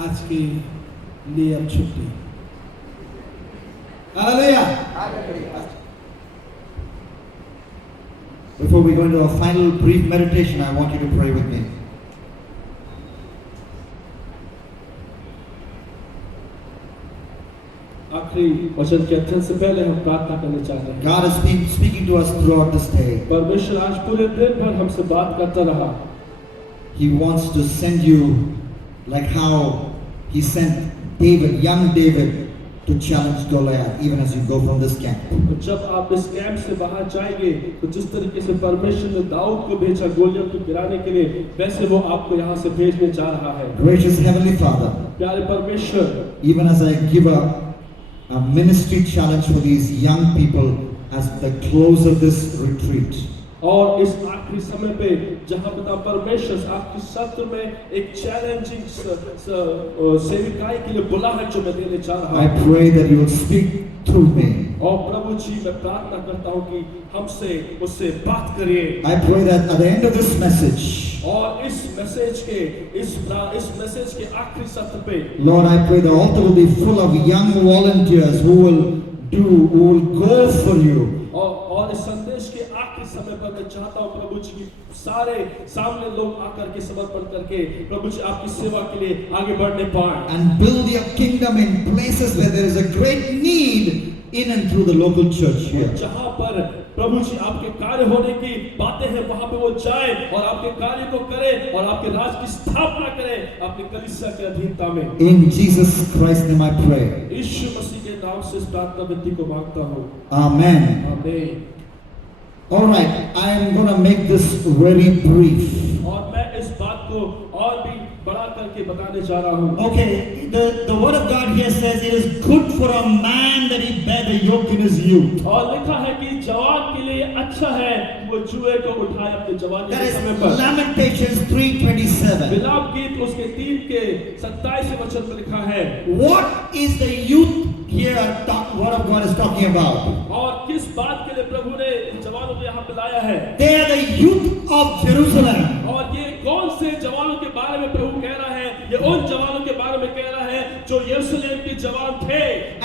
आज के लिए अब छुट्टी। Hallelujah. Before we go into our final brief meditation, I want you to pray with me. आखिरी वचन के अध्ययन से पहले हम प्रार्थना करने चाहते हैं। God has been speaking to us throughout this day. परमेश्वर आज पूरे दिन भर हमसे बात करता रहा। He wants to send you like how He sent David, young David, to challenge Goliath, even as you go from this camp. जब आप इस कैंप से बाहर जाएंगे, तो जिस तरीके से परमेश्वर ने दाऊद को भेजा गोलियत को गिराने के लिए, वैसे वो आपको यहाँ से भेजने जा रहा है। Gracious Heavenly Father, प्यारे परमेश्वर, even as I give a ministry challenge for these young people as the close of this retreat. और इस आखिरी समय पे जहाँ पिता परमेश्वर आखिरी सत्र में एक चैलेंजिंग सेविकाई के लिए बुला है जो मैं देने जा रहा हूँ। I pray that you will speak through me. और प्रभु जी मैं प्रार्थना करता हूँ कि हमसे उससे बात करिए। I pray that at the end of this message, और इस मैसेज के आखिरी सत्र पे, Lord, I pray the altar will be full of young volunteers who will go for you. और इस संदेश के आखिरी समय पर मैं चाहता हूँ प्रभु जी की सारे सामने लोग आकर के समर्पण करके प्रभु जी आपकी सेवा के लिए आगे बढ़ने पाएं। And build your kingdom in places where there is a great need in and through the local church here. जहाँ पर प्रभु जी आपके कार्य होने की बातें हैं वहाँ पे वो जाए और आपके कार्य को करे और आपके राज की स्थापना करे अपनी कलीसिया के अधीनता में। In Jesus Christ's name I pray. यीशु मसीह के नाम से इस प्रार्थना विनती को मांगता हूँ। Amen. आमीन। All right, I am going to make this very brief. और मैं इस बात को और भी बड़ा करके बताने जा रहा हूँ। Okay, the word of God here says it is good for a man that he bear the yoke in his youth. और लिखा है कि जवान के लिए अच्छा है कि वो जुए को उठाए अपने जवानी That के is समय पर। Lamentations 3:27. विलाप गीत उसके 3 के 27 वचन में लिखा है। What is the youth here word of God is talking about? और किस बात के लिए प्रभु ने इन जवानों को यहाँ पे लाया है? They are the youth of Jerusalem. और ये कौन से जवानों के बारे में प्रभु कह रहा है? ये उन जवानों के बारे में कह रहा है जो यरूशलेम के जवान थे।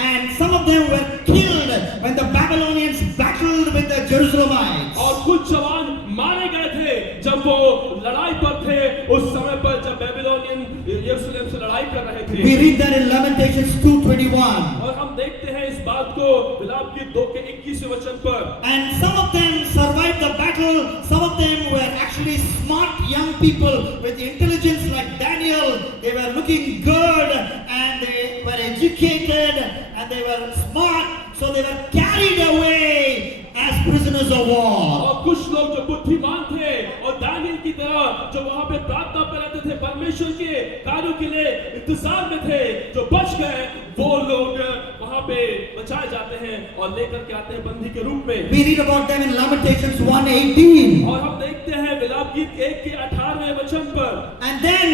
And some of them were killed when the Babylonians battled with the Jerusalemites. और कुछ जवान मारे गए थे जब वो लड़ाई पर थे उस समय पर जब बेबीलोनियन यरूशलेम से लड़ाई कर रहे थे। We read that in Lamentations 2:21. और हम देखते हैं इस बात को विलाप गीत 2 के 21वें वचन पर। And some of them survived the battle. Some of them were actually smart young people with intelligence like Daniel. They were looking good and they were educated and they were smart. So they were carried away as prisoners of war. और कुछ लोग जो बुद्धिमान थे और Daniel की तरह जो वहाँ पे प्रार्थना पर रहते थे परमेश्वर के कार्यों के लिए इंतजार में थे जो बच गए वो लोग वहाँ पे बचाए जाते हैं और लेकर के आते हैं बंदी के रूप में। We read about them in Lamentations 1:18. और हम देखते हैं विलाप गीत 1 के 18वें वचन पर। And then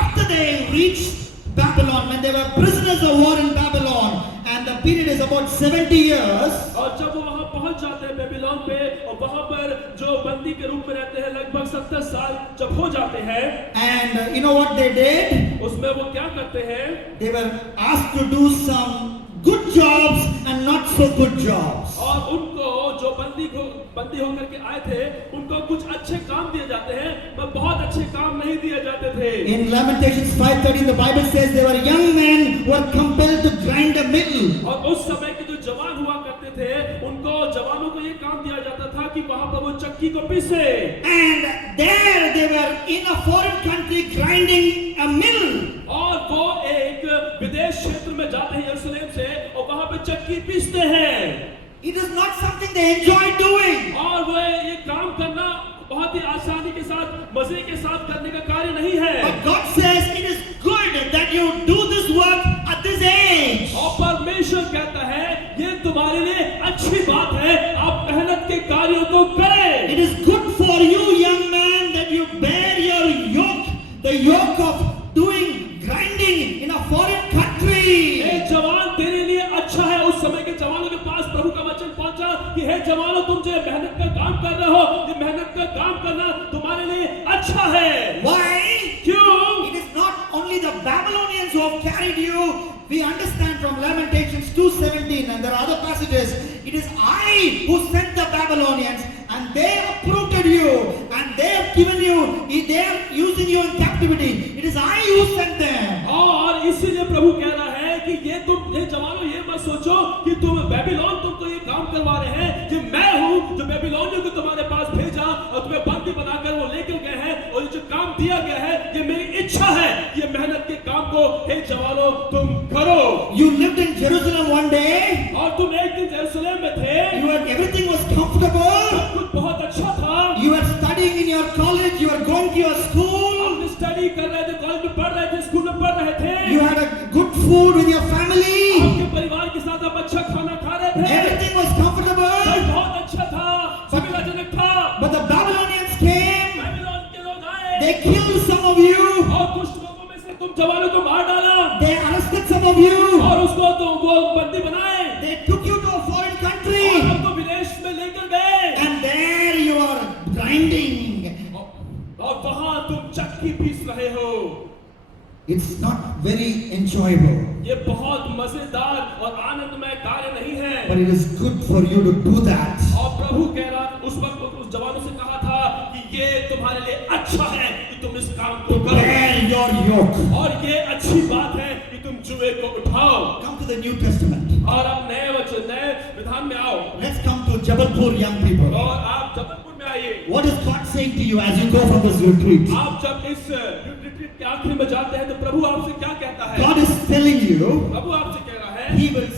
after they reached Babylon, when they were prisoners of war in Babylon, and the period is about 70 years. और जब वो वहाँ पहुँच जाते हैं बेबीलोन पे और वहाँ पर जो बंदी के रूप में रहते हैं लगभग 70 साल जब हो जाते हैं। And you know what they did? उसमें वो क्या करते हैं? They were asked to do some good jobs and not so good jobs. और उनको जो बंदी होकर के आए थे उनको कुछ अच्छे काम दिए जाते हैं पर बहुत अच्छे काम नहीं दिए जाते थे। In Lamentations 5:13 the Bible says there were young men who were compelled to grind a mill. और उस समय के जो जवान हुआ करते थे उनको जवानों को ये काम दिया जाता था कि वहां पर वो चक्की को पीसे। And there they were in a foreign country grinding a mill. और वो एक विदेश क्षेत्र में जाते हैं यरूशलेम से और वहां पे चक्की पीसते हैं। It is not something they enjoy doing. और वो ये काम करना बहुत ही आसानी के साथ मजे के साथ करने का कार्य नहीं है। But God says it is good that you do this work at this age. और परमेश्वर कहता है ये तुम्हारे लिए अच्छी बात है आप मेहनत के कार्यों को करें। It is good for you young man that you bear your yoke, the yoke of doing grinding in a foreign country. ए जवान तेरे लिए अच्छा है उस समय के जवानों के पास प्रभु का वचन पहुंचा कि हे जवानों तुम जो मेहनत का काम कर रहे हो ये मेहनत का काम करना तुम्हारे लिए अच्छा है। Why? क्यों? It is not only the Babylonians Babylonians who have carried you, we understand from Lamentations 2:17 and there are other passages. It is I who sent the Babylonians and they have uprooted you and they have given you, they are using you in captivity. It is I who sent them. और इसीलिए प्रभु कह रहा है कि ये जवानों ये मत सोचो कि तुम बेबीलोन तुमको ये काम करवा रहे हैं, कि मैं हूँ जो बेबीलोनियों को तुम्हारे पास भेजा और तुम्हें बंदी बनाकर वो लेकर गए हैं, और ये जो काम दिया गया है ये मेरी इच्छा है, ये मेहनत के काम को हे जवानों तुम करो। You lived in Jerusalem one day. और तुम एक दिन यरूशलेम में थे, Everything was comfortable. सब कुछ बहुत अच्छा था, You were studying in your college. You were going to your school. आप स्टडी कर रहे थे, कॉलेज में पढ़ रहे थे, स्कूल में पढ़ रहे थे, You had a good food with your family. आपके परिवार के साथ आप अच्छा खाना खा रहे थे, Everything was comfortable. सब बहुत अच्छा था, सुविधाजनक था। But the Babylonians came. Babylon के लोग आए, They killed some of you. और कुछ लोगों में से तुम जवानों को मार डाला, They arrested some of you. और उसको तो वो बंदी बनाए, They took you to a foreign और country. हमको विदेश में लेकर गए, And there you are grinding. और वहां तुम चक्की पीस रहे हो। It's not very enjoyable. ये बहुत मजेदार और आनंदमय कार्य नहीं है, But it is good for you to do that. और प्रभु कह रहा उस वक्त उस जवानों से कहा था कि ये तुम्हारे लिए अच्छा है कि तुम इस काम को करो, Bear your yoke. और ये अच्छी बात है कि तुम जुए को उठाओ। Come to the New Testament. और अब नए विधान में आओ, Let's come to Jabalpur, young people. और आप जबलपुर में आइए। What is God saying to you as you go from this retreat? आप जब इस रिट्रीट के आखिरी में जाते हैं तो प्रभु आपसे क्या कहता है? God is telling you, प्रभु आपसे कह रहा है, He will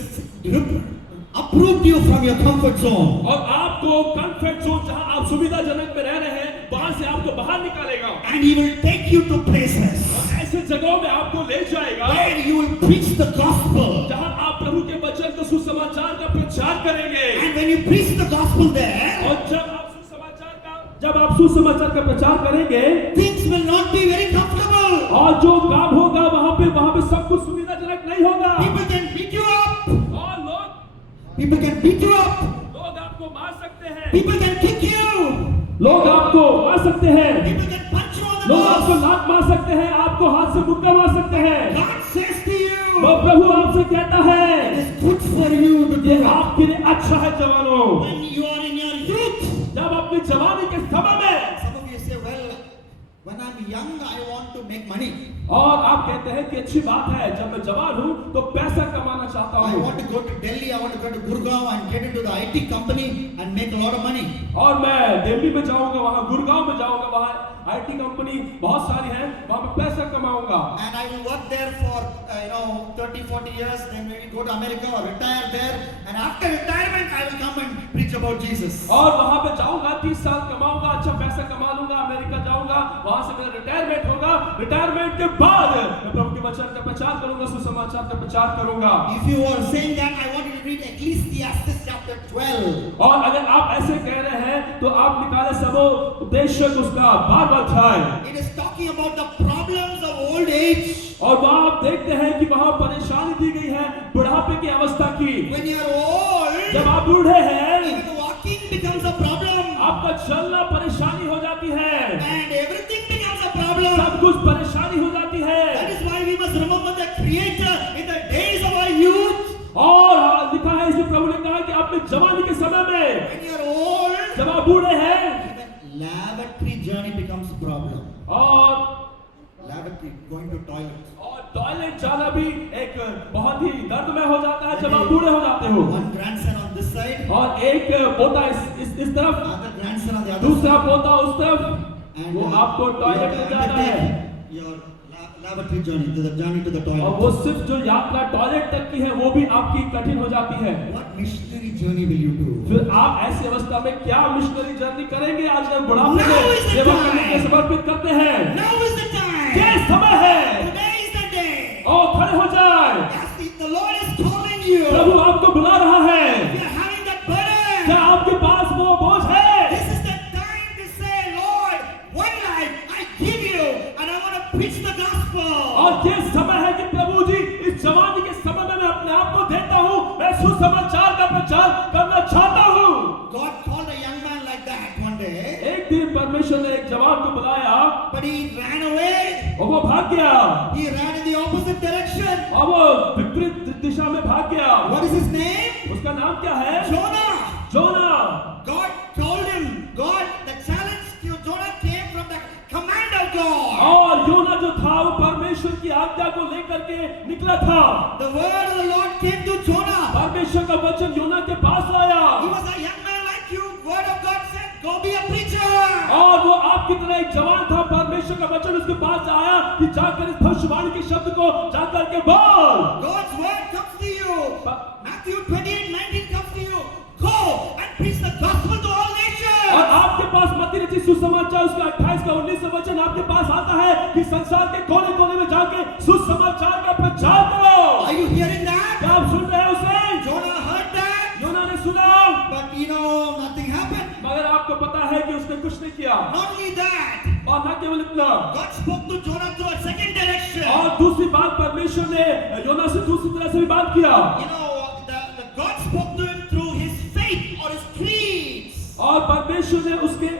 uproot you from your comfort zone. और आपको कंफर्ट जोन जहां आप सुविधाजनक में रह रहे हैं वहां से आपको बाहर निकालेगा, And He will take you to places और ऐसे जगहों में आपको ले जाएगा where you will preach the gospel. जहां आप प्रभु के वचन को सुसमाचार का प्रचार करेंगे, And when you preach the gospel there, और जब आप सुसमाचार का प्रचार करेंगे, things will not be very comfortable. और जो काम होगा वहां पे सब कुछ सुविधाजनक नहीं होगा, People can beat you up. और लोग आपको मार सकते हैं, People can kick you. लोग आपको मार सकते हैं, People can punch you on the लोग आपको nose. लात मार सकते हैं, आपको हाथ से मुक्का मार सकते हैं। God says to you, वो प्रभु आपसे कहता है, it is good for you to do ये it. आपके लिए अच्छा है जवानों। When you are in your youth, जब अपनी जवानी के समय में, some of you say, well, when I'm young, I want to make money. और आप कहते हैं कि अच्छी बात है, जब मैं जवान हूं तो पैसा कमाना चाहता I हूं, want to go to Delhi, I want to go to Gurgaon and get into the IT company and make a lot of money. और मैं दिल्ली में जाऊंगा, वहां गुड़गांव में जाऊंगा, वहां आईटी कंपनी बहुत सारी हैं, वहां पे पैसा कमाऊंगा, And I will work there for 30-40 years, then maybe go to America or retire there, and after retirement I will come and preach about Jesus. और वहां पे जाऊंगा, 30 साल कमाऊंगा, अच्छा पैसा कमा लूंगा, अमेरिका जाऊंगा, वहां से मेरा रिटायरमेंट होगा, रिटायरमेंट के बाद मैं प्रभु के वचन का प्रचार करूंगा, सुसमाचार का प्रचार करूंगा। If you are saying that, I want you to read Ecclesiastes chapter 12. और अगर आप ऐसे कह रहे हैं तो आप निकाले सबोपदेशक उसका 12वां अध्याय, It is talking about the problems of old age. और वहां आप देखते हैं कि वहां परेशानी दी गई है बुढ़ापे की अवस्था की। When you are old, जब आप बूढ़े हैं, even walking becomes a problem, आपका चलना परेशानी हो जाती है, and everything becomes a problem. सब कुछ परेशानी हो जाती है। That is why we must remember the Creator in the days of our youth. और लिखा है, इसमें प्रभु ने कहा कि अपने जवानी के समय में, When you are old, जब आप बूढ़े हैं, even lavatory journey becomes a problem. और Lavatory, going to toilet. Toilet जाना भी एक बहुत ही दर्दमय हो जाता है जब आप बूढ़े हो जाते हो। One grandson on this side, और एक पोता इस तरफ, other grandson on the other दूसरा side. पोता उस तरफ, And वो आपको you टॉयलेट have में to जाना है, undertake your lavatory journey, the journey to the और toilet. वो सिर्फ जो यात्रा टॉयलेट तक की है वो भी आपकी कठिन हो जाती है। What missionary journey will you do? फिर आप ऐसी अवस्था में क्या मिशनरी जर्नी करेंगे? आज जब बुढ़ापे Now is में the सेवा करने time. के समर्पित करते हैं, Now is the time. ये समय है, Today is the day. और खड़े हो जाए, Yes, the Lord is calling you. प्रभु आपको बुला रहा है। If you are having that burden, क्या आपके पास वो बोझ है? this is the time to say, Lord, one life I give you, and I want to preach the gospel. और ये समय है कि प्रभु जी, इस जवानी के समय में मैं अपने आप को देता हूँ, मैं सुसमाचार का प्रचार करना चाहता हूँ। God called a young man like that one day, एक दिन परमेश्वर ने एक जवान को बुलाया, but he ran away. और वो भाग गया, He ran in the opposite direction. और वो विपरीत दिशा में भाग गया। What is his name? उसका नाम क्या है? Jonah. Zona. God told him, the challenge to Jonah came from the command of God. और योना जो था वो परमेश्वर की आज्ञा को लेकर के निकला था। The word of the Lord came to Jonah. परमेश्वर का वचन योना के पास आया। He was a young man like you. Word of God said, go be a preacher. और वो आपकी तरह एक जवान था। परमेश्वर का वचन उसके पास आया कि जाकर इस भविष्यवाणी के शब्द को जाकर के बोल। God's word comes to you. Matthew 28:19 comes to you. Go and preach the gospel to all nations. और आपके पास मत्ती रचित सुसमाचार उसका 28 का 19 वचन आपके पास आता है कि संसार के कोने-कोने में जाके सुसमाचार का प्रचार करो। Are you hearing that? क्या आप सुन रहे हैं उसे? Jonah heard that. योना ने सुना, But nothing happened. मगर आपको पता है कि उसने कुछ नहीं किया। Not only that, और न केवल इतना, God spoke to Jonah through a second direction. और दूसरी बात परमेश्वर ने योना से दूसरी तरह से भी बात किया। The God spoke to him through his faith or his creeds. और परमेश्वर ने उसके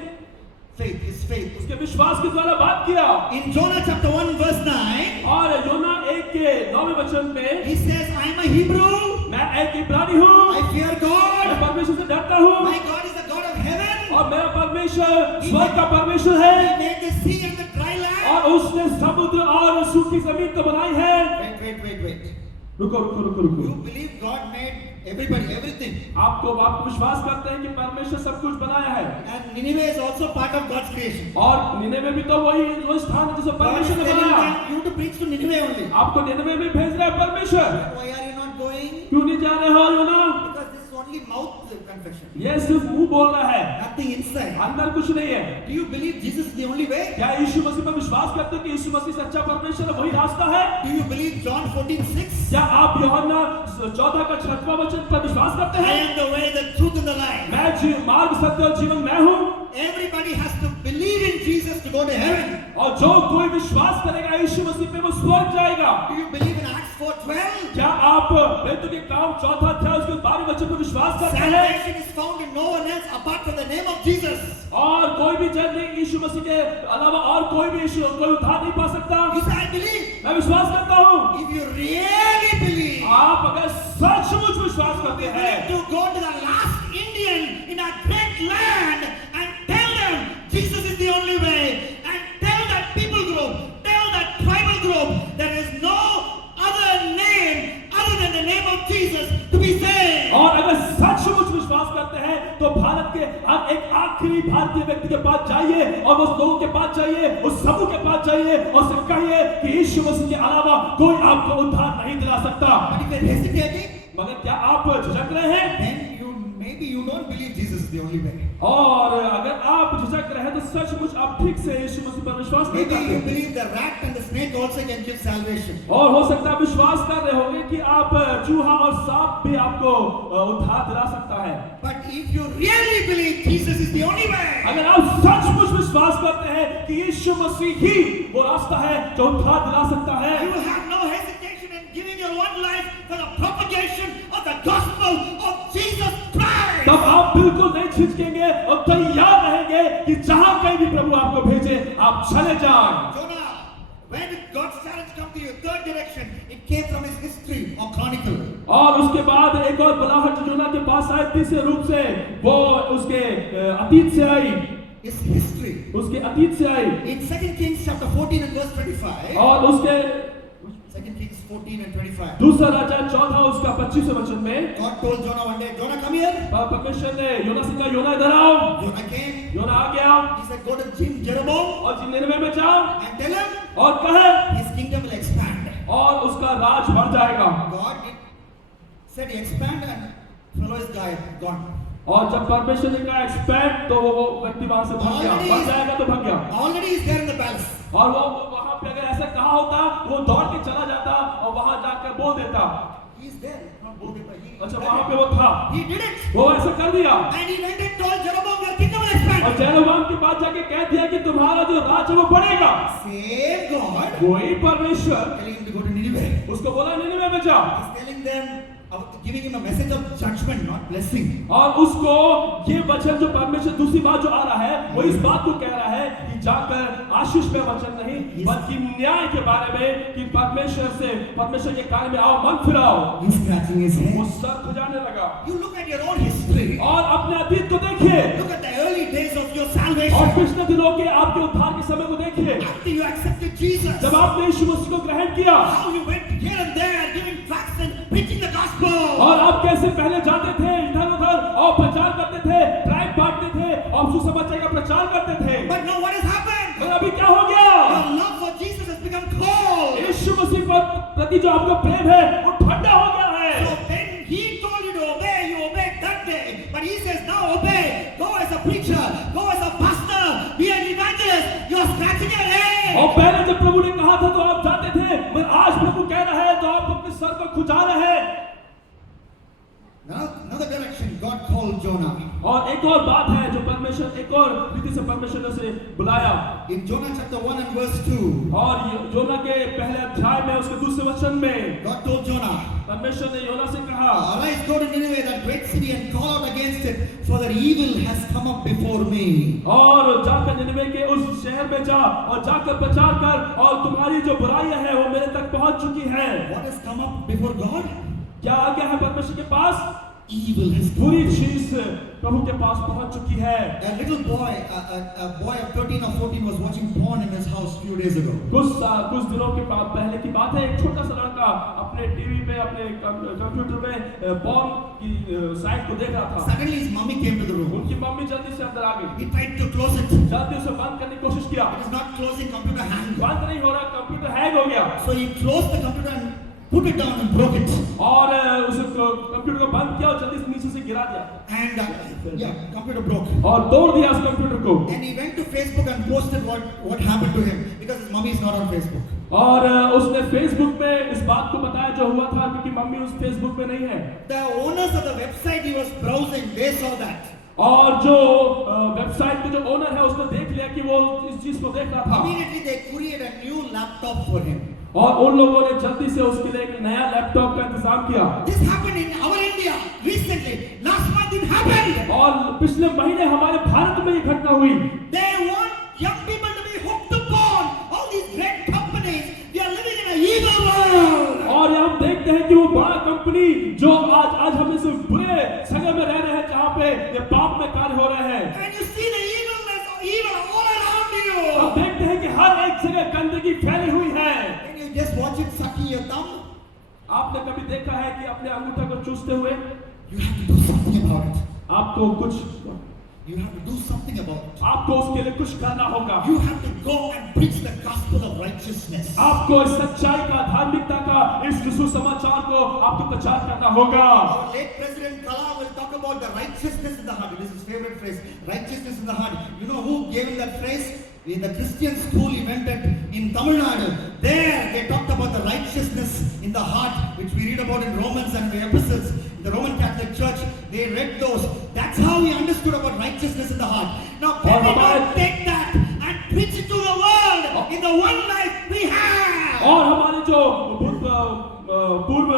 His faith. उसके विश्वास के द्वारा बात किया। In Jonah chapter 1 verse 9, और योना 1 के 9वें वचन में he says, I am a Hebrew. मैं एक इब्रानी हूँ। I fear मैं God. परमेश्वर से डरता हूँ। My God is the God of heaven. और मेरा परमेश्वर स्वर्ग का परमेश्वर है। He made the sea and the dry land. और उसने समुद्र और सूखी जमीन को बनाई है। Wait. रुको। You believe God made everybody, everything. आप विश्वास करते हैं कि परमेश्वर सब कुछ बनाया है। And Nineveh is also part of God's creation. और निनेवे भी तो वो स्थान है जिसे God is परमेश्वर ने telling बनाया। them, you to preach to Nineveh only. आपको निनेवे में भेज रहा है परमेश्वर। Why are you not going? क्यों नहीं जा रहे हो योना? Because this is only mouth confession. ये सिर्फ मुंह बोल रहा है, Nothing inside. अंदर कुछ नहीं है। Do you believe Jesus is the only way? क्या यीशु मसीह पर विश्वास करते हो कि यीशु मसीह सच्चा परमेश्वर है, वही रास्ता है? Do you believe John 14:6? क्या आप यूहन्ना 14 का 6वां वचन पर विश्वास करते I हैं? am the way, the truth and the life. मैं मार्ग, सत्य और जीवन मैं हूँ। Everybody has to believe in Jesus to go to heaven. और जो कोई विश्वास करेगा यीशु मसीह पे वो स्वर्ग जाएगा। Do you believe in Acts 4:12? क्या आप प्रेरितों के काम 4 अध्याय उसके 12वें वचन पर विश्वास करते हैं? Salvation is found in no one else apart from the name of Jesus. और कोई भी जन नहीं यीशु मसीह के अलावा और कोई उद्धार नहीं पा सकता। You say, I believe. मैं विश्वास करता हूँ। If you really believe, आप अगर सचमुच विश्वास करते you हैं, need to go to the last Indian in a great land and tell them Jesus is the only way, and tell that people group, tell that tribal group, there is no other name other than the name of Jesus to be saved. और अगर सचमुच विश्वास करते हैं तो भारत के हर एक आखिरी भारतीय व्यक्ति के पास जाइए और उस लोगों के पास जाइए, उस समूह के पास जाइए और उससे कहिए कि यीशु मसीह के अलावा कोई आपको उद्धार नहीं दिला सकता। But if you're hesitating, मगर क्या आप झिझक रहे हैं? then maybe you don't believe Jesus is the only way. और अगर आप झिझक रहे हैं तो सचमुच आप ठीक से यीशु मसीह पर विश्वास नहीं Maybe you करते। believe the rat and the snake also can give salvation. और हो सकता है विश्वास कर रहे होंगे कि आप चूहा और सांप भी आपको उद्धार दिला सकता है। But if you really believe Jesus is the only way, अगर आप सचमुच विश्वास करते हैं कि यीशु मसीह ही वो रास्ता है जो उद्धार दिला सकता है, you will have no hesitation in giving your one life for the propagation of the gospel of Jesus Christ. तब आप बिल्कुल नहीं झिझकेंगे और तैयार रहेंगे कि जहां कहीं भी प्रभु आपको भेजे आप चले जाएं। Jonah, when did God's challenge come to you? Third direction, it came from his history or chronicle. और उसके बाद एक और बुलाहट योना के पास आई, तीसरे रूप से वो उसके अतीत से आई। His history. उसके अतीत से आई। In 2 Kings chapter 14 and verse 25. और उसके 2 Kings 14 and 25. दूसरा राजा 14 उसका 25वें वचन में God told Jonah one day, Jonah, come here. परमेश्वर ने योना से कहा, योना इधर आओ। Jonah came. योना आ गया He said, go to Jeroboam और निनवे में जाओ and tell him और कहे his kingdom will expand. और उसका राज बढ़ जाएगा। God said expand and fellow is gone. और जब परमेश्वर ने कहा एक्सपेंड तो वो व्यक्ति वहां से भाग गया, बढ़ जाएगा तो भाग गया। Already is there in the palace. और वो वहां पे अगर ऐसा कहा होता वो दौड़ के चला जाता और वहां जाकर बोल देता। He is there. Not bold, but he अच्छा वहां पे वो था, He did it. वो ऐसा कर दिया And he went and told Jeroboam, your kingdom will expand. और जेरोबाम के पास जाके कह दिया कि तुम्हारा जो राज है वो बढ़ेगा। Same God वही परमेश्वर telling him to go to Nineveh. उसको बोला निनवे में जाओ। He's telling them, giving him a message of judgment, not blessing. और उसको ये वचन जो परमेश्वर दूसरी बात जो आ रहा है वो इस बात को कह रहा है कि जाकर आशीष में वचन नहीं बल्कि न्याय के बारे में कि परमेश्वर के कार्य में आओ, मन फिराओ। He's scratching his वो head. सर खुजाने लगा। You look at your own history. और अपने अतीत को देखिए Look at the early days of your और salvation. पिछले दिनों के आपके उद्धार के समय को देखिए। After you accepted Jesus, जब आपने यीशु मसीह को ग्रहण किया how you went here and there giving tracts and preaching the gospel. और आप कैसे पहले जाते थे इधर उधर और प्रचार करते थे, ट्राइब बांटते थे और सुसमाचार का प्रचार करते थे। But now what has happened? और अभी क्या हो गया? Your love for Jesus has become cold. यीशु मसीह के प्रति जो आपका प्रेम है वो ठंडा हो गया है। So when he told you to obey, you obeyed that day. But he says now obey. Go as a preacher. Go as a pastor. Be an evangelist. You are scratching your head. और पहले जब प्रभु ने कहा था तो आप जाते थे, मगर आज प्रभु कह रहा है तो आप अपने सर को खुजा रहे हैं। Now, another direction. God called Jonah. और एक और बात है जो परमेश्वर एक और रीति से परमेश्वर ने उसे बुलाया। In Jonah chapter 1 and verse 2, और योना के पहले अध्याय में उसके दूसरे वचन में God told Jonah, परमेश्वर ने योना से कहा, arise, go to Nineveh, that great city, and call out against it, for that evil has come up before me. और जाकर निनवे के उस शहर में जा और जाकर प्रचार कर और तुम्हारी जो बुराइयां हैं वो मेरे तक पहुंच चुकी है। What has come up before God? क्या आ गया है परमेश्वर के पास? Evil has come. बुरी चीज प्रभु के पास पहुंच चुकी है। A little boy, a boy of 13 or 14 was watching porn in his house few days ago. कुछ दिनों के बाद पहले की बात है, एक छोटा सा लड़का अपने टीवी पे अपने कंप्यूटर में पॉर्न की साइट को देख रहा था। Suddenly his mommy came to the room. उनकी मम्मी जल्दी से अंदर आ गई। He tried to close it. जल्दी उसे बंद करने की कोशिश किया, It is not closing, computer hang. बंद नहीं हो रहा, कंप्यूटर हैंग हो गया। So he closed the computer and put it down and broke it. और उस कंप्यूटर को बंद किया और जल्दी से नीचे से गिरा दिया And computer broke. और तोड़ दिया उस कंप्यूटर को। And he went to Facebook and posted what happened to him because his mommy is not on Facebook. और उसने फेसबुक पे इस बात को बताया जो हुआ था क्योंकि मम्मी उस फेसबुक पे नहीं है। The owners of the website he was browsing, they saw that. और जो वेबसाइट के जो ओनर है उसने देख लिया कि वो इस चीज को देख रहा था। Immediately they created a new laptop for him. और उन लोगों ने जल्दी से उसके लिए एक नया लैपटॉप का इंतजाम किया। This happened in our India recently. Last month it happened. और पिछले महीने हमारे भारत में ये घटना हुई। They want young people to be hooked to porn. All these great companies, we are living in an evil world. और हम देखते हैं कि वो बड़ा कंपनी जो आज हमें से बुरे संग में रह रहे हैं जहाँ पे ये पाप में कार्य हो रहे हैं। And you see the evilness of evil all around you. हम देखते हैं कि हर एक जगह गंदगी फैली हुई है। When you just watch it sucking your thumb, आपने कभी देखा है कि अपने अंगूठा को चूसते हुए you have to do something about it. आपको कुछ You have to do something about it. आपको उसके लिए कुछ करना होगा। You have to go and preach the gospel of righteousness. आपको इस सच्चाई का, धार्मिकता का, इस सुसमाचार को आपको प्रचार करना होगा। Our late President Kalam will talk about the righteousness in the heart. It is his favorite phrase, righteousness in the heart. You know who gave him that phrase? In the Christian school he went at in Tamil Nadu. There they talked about the righteousness in the heart, which we read about in Romans and the epistles. In the Roman Catholic Church, they read those. That's how he understood about righteousness in the heart. Now, can we not take that and preach it to the world in the one life we have? और हमारे जो पूर्व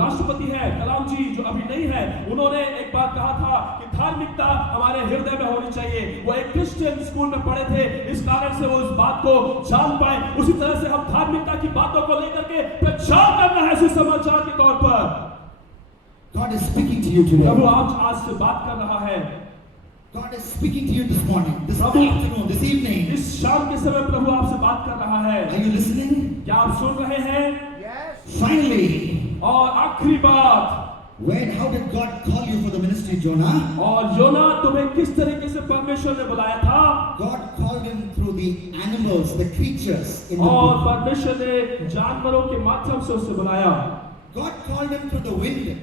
राष्ट्रपति है कलाम जी जो अभी नहीं है, उन्होंने एक बार कहा था कि धार्मिकता हमारे हृदय में होनी चाहिए। वो एक क्रिश्चियन स्कूल में पढ़े थे, इस कारण से वो इस बात को जान पाए। उसी तरह से हम धार्मिकता की बातों को लेकर के प्रचार करना है सुसमाचार के तौर पर। God is speaking to you today. प्रभु आज से बात कर रहा है। God is speaking to you this morning, this afternoon, this evening. इस शाम के समय प्रभु आपसे बात कर रहा है। Are you listening? क्या आप सुन रहे हैं? Finally, और आखिरी बात, how did God call you for the ministry, Jonah? और योना तुम्हें किस तरीके से परमेश्वर ने बुलाया था? God called him through the animals, the creatures in the और book. परमेश्वर ने जानवरों के माध्यम से उसे बुलाया। God called him through the wind,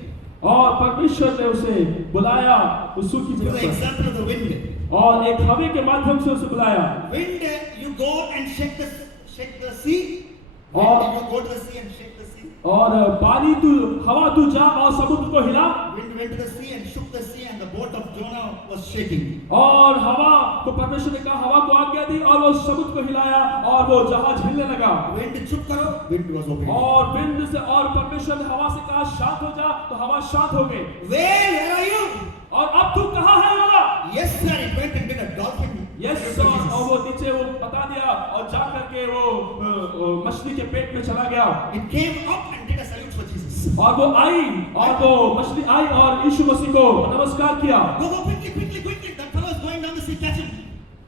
और परमेश्वर ने उसे बुलाया उस सूखी through the जगह पर। example of the wind. और एक हवा के माध्यम से उसे बुलाया। Wind, you go and shake the sea. When did you go to the sea and shake the sea? और पानी तू हवा तू जा और समुद्र को हिला। Wind went to the sea and shook the sea, and the boat of Jonah was shaking. और हवा को परमेश्वर ने कहा, हवा को आज्ञा दी और वो समुद्र को हिलाया और वो जहाज हिलने लगा। Wind चुप करो, wind was obeyed. और विंड से और परमेश्वर ने हवा से कहा शांत हो जा, तो हवा शांत हो गई। Where are you? और अब तू कहाँ है योना? Yes sir, it went and did a dolphin. Yes sir, और वो नीचे वो बता दिया और जा करके वो मछली के पेट में चला गया। It came up and did a salute for Jesus. और वो आई और वो मछली आई और यीशु मसीह को नमस्कार किया। Go, go, quickly, quickly, quickly. That fellow is going down the sea, catch him.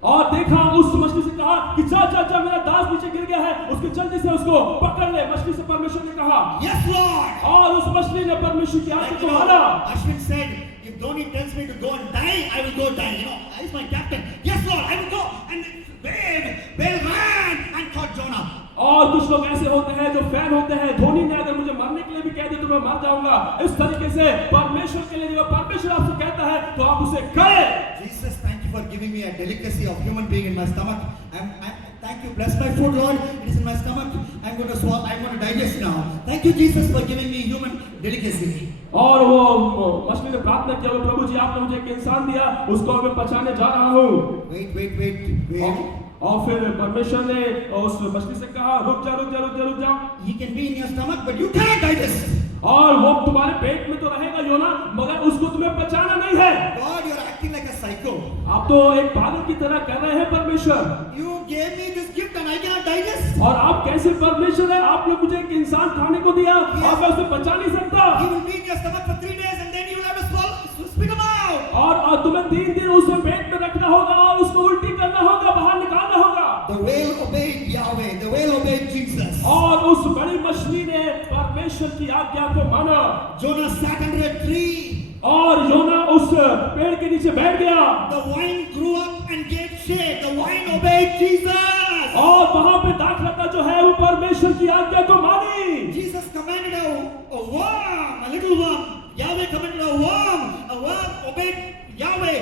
और देखा उस मछली से कहा कि जा जा जा, मेरा दास नीचे गिर गया है, उसके जल्दी से उसको पकड़ ले। मछली से परमेश्वर ने कहा Yes Lord. और उस मछली ने परमेश्वर की आज्ञा Like, को माना। Ashwin said, if Dhoni tells me to go and die, I will go die. You know, he's my captain. Yes Lord, I will go. And whale ran and caught Jonah. और कुछ लोग ऐसे होते हैं जो fan होते हैं, धोनी ने अगर मुझे मरने के लिए भी कह दे तो मैं मर जाऊंगा। इस तरीके से परमेश्वर के लिए जब परमेश्वर आपसे कहता है तो आप उसे करें। Jesus, thank you for giving me a delicacy of human being in my stomach. Thank you. Bless my food, Lord. It is in my stomach. I'm going to swallow. I'm going to digest now. Thank you, Jesus, for giving me human delicacy. और वो मछली ने प्रार्थना किया, प्रभु जी आपने मुझे एक इंसान दिया, उसको मैं पचाने जा रहा हूँ। Wait. और फिर परमेश्वर ने उस मछली से कहा रुक जा। He can be in your stomach, but you cannot digest. और वो तुम्हारे पेट में तो रहेगा योना, मगर उसको तुम्हें पचाना नहीं है। God, you're acting like a psycho. आप तो एक पागल की तरह कर रहे हैं परमेश्वर। You gave me this gift and I cannot digest. और आप कैसे परमेश्वर है, आपने मुझे एक इंसान खाने को दिया और मैं उसे पचा नहीं सकता। He will be in your stomach for 3 days and then you will have to swallow, spit him out. और तुम्हें 3 दिन उसे पेट में रखना होगा और उसको उल्टी करना होगा, बाहर निकालना होगा। The whale obeyed Yahweh. The whale obeyed Jesus. और उस बड़ी मछली ने परमेश्वर की आज्ञा को माना। Jonah sat under a tree. और योना उस पेड़ के नीचे बैठ गया। The vine grew up and gave shade. The vine obeyed Jesus. और वहां पे दाखलता जो है वो परमेश्वर की आज्ञा को मानी। Jesus commanded a worm, a little worm. Yahweh commanded a worm. A worm obeyed Yahweh.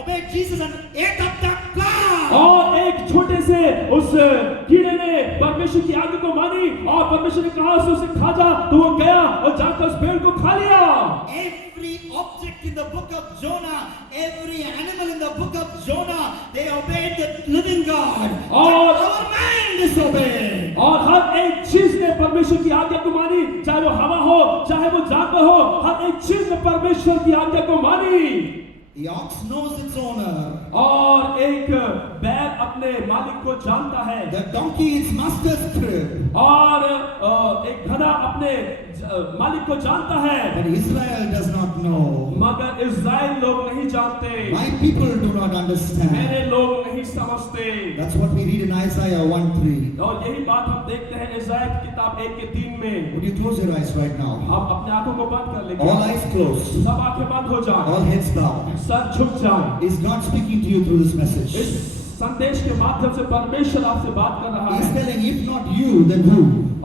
Obeyed Jesus and ate up that plant. और एक छोटे से उस कीड़े ने परमेश्वर की आज्ञा को मानी और परमेश्वर ने कहा उसे खा जा, तो वो गया और जाकर उस पेड़ को खा लिया। Every object in the book of Jonah, every animal in the book of Jonah, they obeyed the living God. और our man disobeyed. और हर एक चीज ने परमेश्वर की आज्ञा को मानी, चाहे वो हवा हो, चाहे वो जानवर हो, हर एक चीज ने परमेश्वर की आज्ञा को मानी। The ox knows its owner. और एक बैल अपने मालिक को जानता है। The donkey its master's crib. और एक गधा अपने मालिक को जानता है। But Israel does not know. मगर इज़राइल लोग नहीं जानते। My people do not understand. मेरे लोग नहीं समझते। That's what we read in Isaiah 1:3. और यही बात हम देखते हैं इज़राइल की किताब 1:3 में। Would you close your eyes right now? आप अपने आंखों को बंद कर लेंगे। All eyes closed. सब आंखें बंद हो जाएं। All heads bowed. सर झुक जाएं। Is God speaking to you through this message? इस संदेश के माध्यम से परमेश्वर आपसे बात कर रहा He's है। telling, if not you, then who?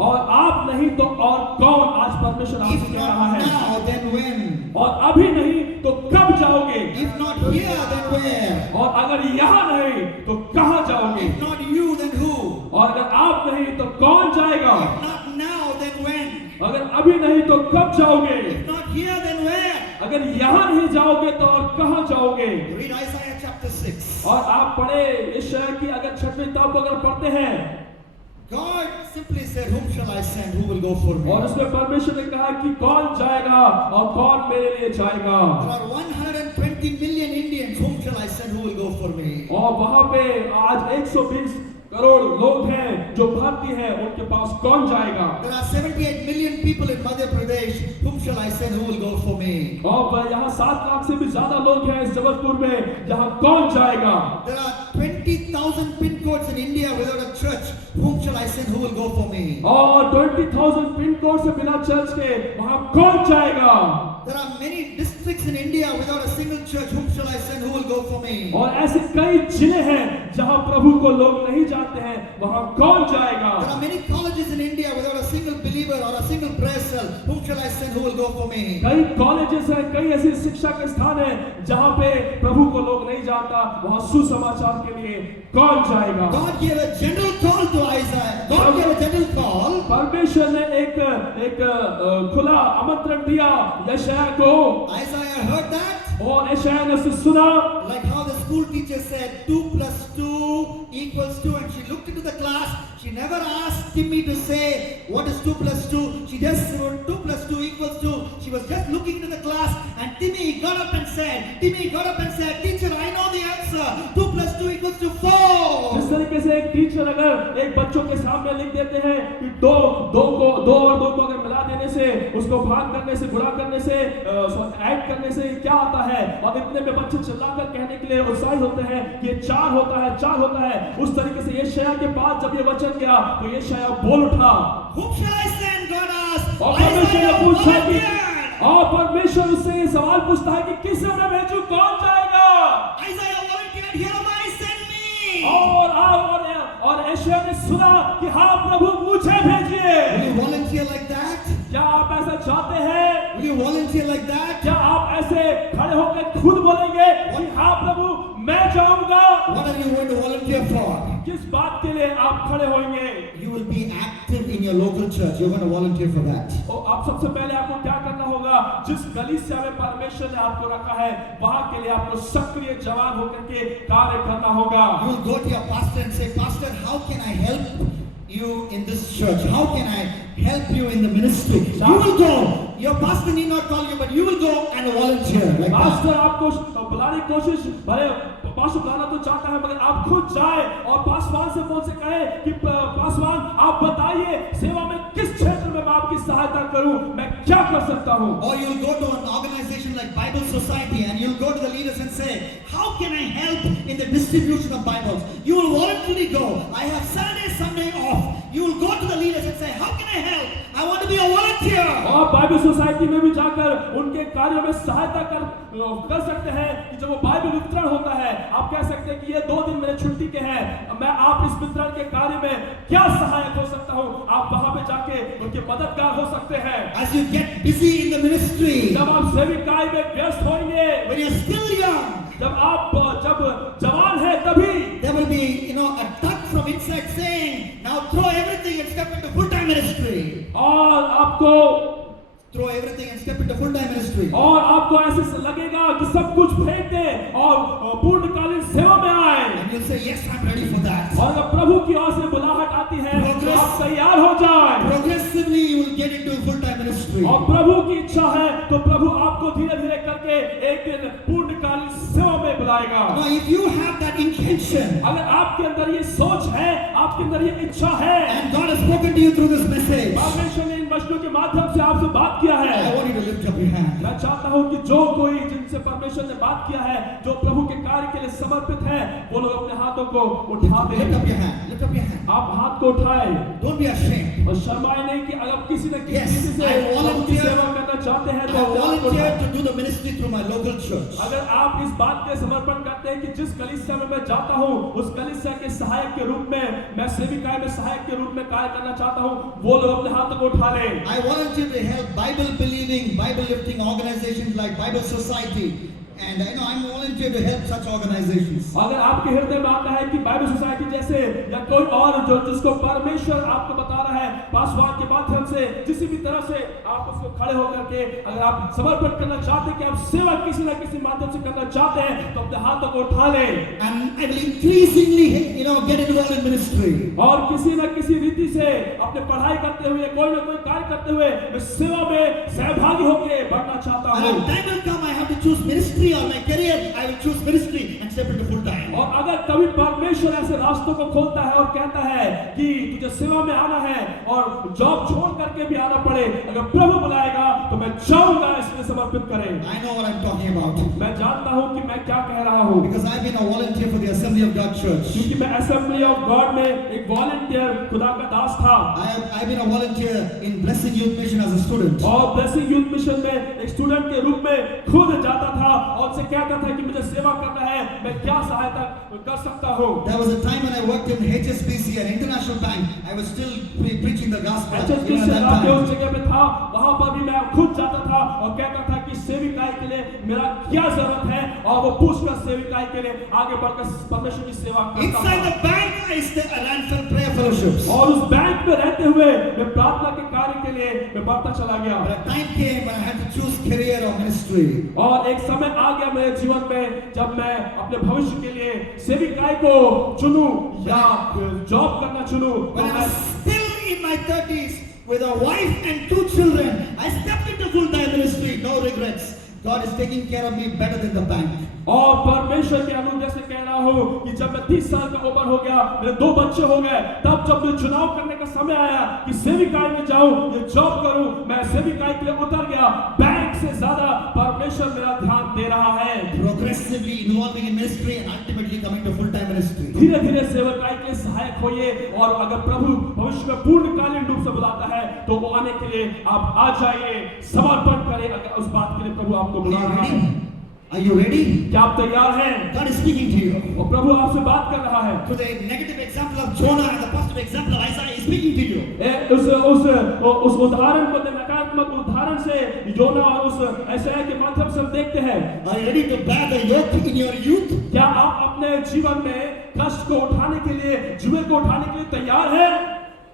और आप नहीं तो और कौन? आज परमेश्वर If आपसे कह रहा not है। now, then when? और अभी नहीं तो कब जाओगे? If not here, then where? और अगर यहाँ नहीं तो कहाँ जाओगे? If not you, then who? और अगर आप नहीं तो कौन जाएगा? If not now, then when? अगर अभी नहीं तो कब जाओगे? If not here, then where? अगर यहाँ नहीं जाओगे तो और कहाँ जाओगे? Read Isaiah chapter 6. और आप पढ़े यशायाह की अगर 6वीं किताब अगर पढ़ते हैं, God simply said, whom shall I send? Who will go for me? और उसमें परमेश्वर ने कहा कि कौन जाएगा और कौन मेरे लिए जाएगा। There are 120 million Indians. Whom shall I send? Who will go for me? और वहां पे आज 120 करोड़ लोग हैं जो भारतीय हैं, उनके पास कौन जाएगा? There are 78 million people in Madhya Pradesh. Whom shall I send? Who will go for me? और यहाँ 7 लाख से भी ज्यादा लोग हैं इस जबलपुर में, जहाँ कौन जाएगा? There are 20,000 pin codes in India without a church. Whom shall I send? Who will go for me? और 20,000 पिन कोड से बिना चर्च के वहाँ कौन जाएगा? There are many districts in India without a single church. Whom shall I send? Who will go for me? और ऐसे कई जिले हैं जहाँ प्रभु को लोग नहीं जानते हैं, वहाँ कौन जाएगा? There are many colleges in India without a single believer or a single prayer cell. well. Whom shall I send? Who will go for me? कई कॉलेजेस हैं, कई ऐसी शिक्षा के स्थान हैं जहां पे प्रभु को लोग नहीं जानता, वहां सुसमाचार के लिए कौन जाएगा? God gave a general call to Isaiah. God gave a general call. परमेश्वर ने एक खुला आमंत्रण दिया यशायाह को, Isaiah heard that. और यशायाह ने उसे सुना। Like how the school teacher said 2 plus 2 equals 2, and she looked into the class. She never asked Timmy to say what is 2 plus 2. She just wrote 2 plus 2 equals 2. She was just looking into the class, and Timmy got up and said, teacher, I know the answer. 2 plus 2 equals to 4. जिस तरीके से एक teacher अगर एक बच्चों के सामने लिख देते हैं कि दो और दो को अगर मिला देने से, उसको भाग करने से, गुणा करने से, ऐड करने से क्या आता है, और इतने में बच्चे चिल्लाकर कहने के लिए उत्साहित होते हैं कि ये 4 होता है। उस तरीके से यशायाह के पास जब ये वचन गया तो यशायाह बोल उठा। Whom shall I send? God asked. और परमेश्वर ने पूछा कि, volunteered. और परमेश्वर उससे सवाल पूछता है कि किसे मैं भेजूं, कौन जाएगा? Isaiah volunteered. Here am I, send me. और यशायाह ने सुना कि हाँ प्रभु मुझे भेजिए। Will you volunteer like that? क्या आप ऐसा चाहते हैं? Will you volunteer like that? क्या आप ऐसे खड़े होकर खुद बोलेंगे कि हाँ प्रभु मैं जाऊंगा? What are you going to volunteer for? किस बात के लिए आप खड़े होंगे? You will be active in your local church. You're going to volunteer for that. और आप सबसे पहले आपको क्या करना होगा? जिस कलीसिया में परमेश्वर ने आपको रखा है, वहां के लिए आपको सक्रिय जवान होकर के कार्य करना होगा। You will go to your pastor and say, Pastor, how can I help you in this church? How can I help you in the ministry? You will go. Your pastor need not call you, but you will go and volunteer like that. Pastor आपको बुलाने की कोशिश, भले pastor बुलाना तो चाहता है, मगर आप खुद जाए और पासवान से फोन से कहे कि पासवान आप बताइए सेवा में किस क्षेत्र में मैं आपकी सहायता करूं, मैं क्या कर सकता हूं? Or you'll go to an organization like Bible Society and you'll go to the leaders and say, how can I help in the distribution of Bibles? You will voluntarily go. I have Saturday, Sunday off. You will go to the leaders and say, how can I help? I want to be a volunteer. और Bible society में भी जाकर उनके कार्यों में सहायता कर सकते हैं कि जब वो बाइबल वितरण होता है, आप कह सकते हैं कि ये 2 दिन मेरे छुट्टी के हैं, मैं आप इस वितरण के कार्य में क्या सहायक हो सकता हूं? आप वहां पे जाके उनके मददगार हो सकते हैं। As you get busy in the ministry, जब आप सेविकाई में व्यस्त होंगे, when you're still young, जब जवान है तभी there will be, a tug from inside saying, now throw everything and step into full-time ministry. और आपको Throw everything and step into full-time ministry. और आपको ऐसे लगेगा कि सब कुछ फेंक दे और पूर्णकालीन सेवा में आए। And you'll say, yes, I'm ready for that. और अगर प्रभु की ओर से बुलाहट आती है तो आप तैयार हो जाए। Progressively you will get into full-time ministry. और प्रभु की इच्छा है तो प्रभु आपको धीरे धीरे करके एक दिन पूर्णकालीन सेवा में बुलाएगा। Now if you have that intention, अगर आपके अंदर ये सोच है, आपके अंदर ये इच्छा है, and God has spoken to you through this message, परमेश्वर ने इन वचनों के माध्यम से आपसे बात किया है, I want you to lift up your hand. मैं चाहता हूं कि जो कोई जिनसे परमेश्वर ने बात किया है, जो प्रभु के कार्य के लिए समर्पित है, वो लोग अपने हाथों को उठा दें। Lift up your hand. Lift up your hand. आप हाथ को उठाएं Don't be ashamed. और शर्माए नहीं कि अगर किसी न Yes, किसी से I प्रभु की volunteer. सेवा करना चाहते हैं I तो अपने हाथ को volunteer उठाएं। to do the ministry through my local church. अगर आप इस बात के समर्पण करते हैं कि जिस कलीसिया में मैं जाता हूं, उस कलीसिया के सहायक के रूप में, मैं सेविकाई में सहायक के रूप में कार्य करना चाहता हूं, वो लोग अपने हाथों को उठा लें। I volunteer to help Bible believing, Bible lifting organizations like Bible Society. And I'm volunteer to help such organizations. अगर आपके हृदय में आता है कि बाइबल सोसाइटी जैसे या कोई और जो जिसको परमेश्वर आपको बता रहा है पासवान के माध्यम से, किसी भी तरह से आप उसको खड़े होकर के अगर आप समर्पण करना चाहते हैं कि आप सेवा किसी न किसी माध्यम से करना चाहते हैं तो अपने हाथों को उठा लें। And I will increasingly, get involved in ministry. और किसी न किसी रीति से अपने पढ़ाई करते हुए, कोई न कोई कार्य करते हुए मैं सेवा में सहभागी होकर बढ़ना चाहता And हूँ। when time will come, I have to choose ministry or my career. I will choose ministry and step into full time. और अगर कभी परमेश्वर ऐसे रास्तों को खोलता है और कहता है कि तुझे सेवा में आना है और जॉब छोड़ करके भी आना पड़े, अगर प्रभु बुलाएगा तो मैं जाऊंगा, इसमें समर्पित करें। I know what I'm talking about. मैं जानता हूं कि मैं क्या कह रहा हूं, Because I've been a volunteer for the Assembly of God Church. क्योंकि मैं असेंबली ऑफ गॉड में एक वॉलंटियर खुदा का दास था। I've been a volunteer in Blessing Youth Mission as a student. और ब्लेसिंग यूथ मिशन में एक स्टूडेंट के रूप में खुद जाता था और उनसे कहता था कि मुझे सेवा करना है, मैं क्या सहायता कर सकता हूं। There was a time when I worked in HSBC, an international bank. I was still preaching the gospel. HSBC Even at that नाम के उस time. जिस जगह पे था वहां पर भी मैं खुद जाता था और कहता था कि सेविकाई के लिए मेरा क्या जरूरत है, और वो पूछकर सेविकाई के लिए आगे बढ़कर परमेश्वर की सेवा करता Inside था। the bank, I ran for prayer fellowships. और उस बैंक में रहते हुए मैं प्रार्थना के कार्य के लिए मैं बढ़ता चला गया। But a time came when I had to choose career or ministry. और एक समय आ गया मेरे जीवन में जब मैं अपने भविष्य के लिए सेविकाई को चुनूं या जॉब करना चुनूं। When I was still in my 30s with a wife and 2 children, I stepped into full-time ministry, no regrets. God is taking care of me better than the bank. और परमेश्वर के अनुग्रह से कह रहा हूँ कि जब मैं 30 साल का उम्र हो गया, मेरे 2 बच्चे हो गए, तब जब मैं चुनाव करने का समय आया कि सेविकाई में जाऊं या जॉब करूं, मैं सेविकाई के लिए उतर गया। बैंक से ज्यादा परमेश्वर मेरा ध्यान दे रहा है। Progressively involving in ministry and ultimately coming to full-time ministry. धीरे धीरे सेवकाई के लिए सहायक होइए, और अगर प्रभु भविष्य में पूर्णकालीन रूप से बुलाता है तो वो आने के लिए आप आ जाइए, समर्पण करें। अगर उस बात के लिए प्रभु आपको बुला रहा है, Are you ready? क्या आप तैयार हैं? God is speaking to you. और प्रभु आपसे बात कर रहा है। To the negative example of Jonah and the positive example of Isaiah is speaking to you. उस उदाहरण को, नकारात्मक उदाहरण से योना और उस ऐसाया के माध्यम से हम देखते हैं। Are you ready to bear the yoke in your youth? क्या आप अपने जीवन में कष्ट को उठाने के लिए, जुए को उठाने के लिए तैयार हैं?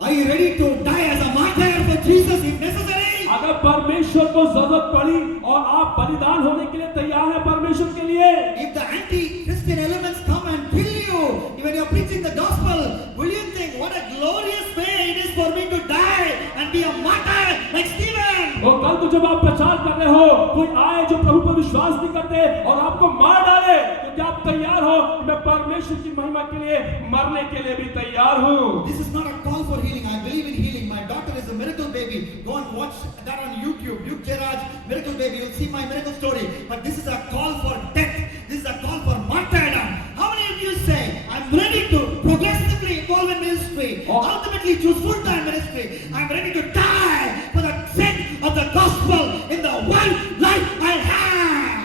Are you ready to die as a martyr for Jesus if necessary? अगर परमेश्वर को जरूरत पड़ी और आप बलिदान होने के लिए तैयार हैं परमेश्वर के लिए, If the anti-Christian elements come and kill you when you're preaching the gospel, will you think what a glorious way it is for me to die and be a martyr like Stephen? और कल को जब आप प्रचार कर रहे हो, कोई आए जो प्रभु पर विश्वास नहीं करते और आपको मार डाले, तो क्या आप तैयार हो कि मैं परमेश्वर की महिमा के लिए मरने के लिए भी तैयार हूँ? This is not a call for healing. I believe in healing. My daughter is a miracle baby. Go and watch that on YouTube. Luke Gerard, miracle baby. You'll see my miracle story. But this is a call for death. This is a call for martyrdom. How many of you say, I'm ready to progressively involve in ministry, ultimately choose full-time ministry. I'm ready to die for the sake of the gospel in the one life I have.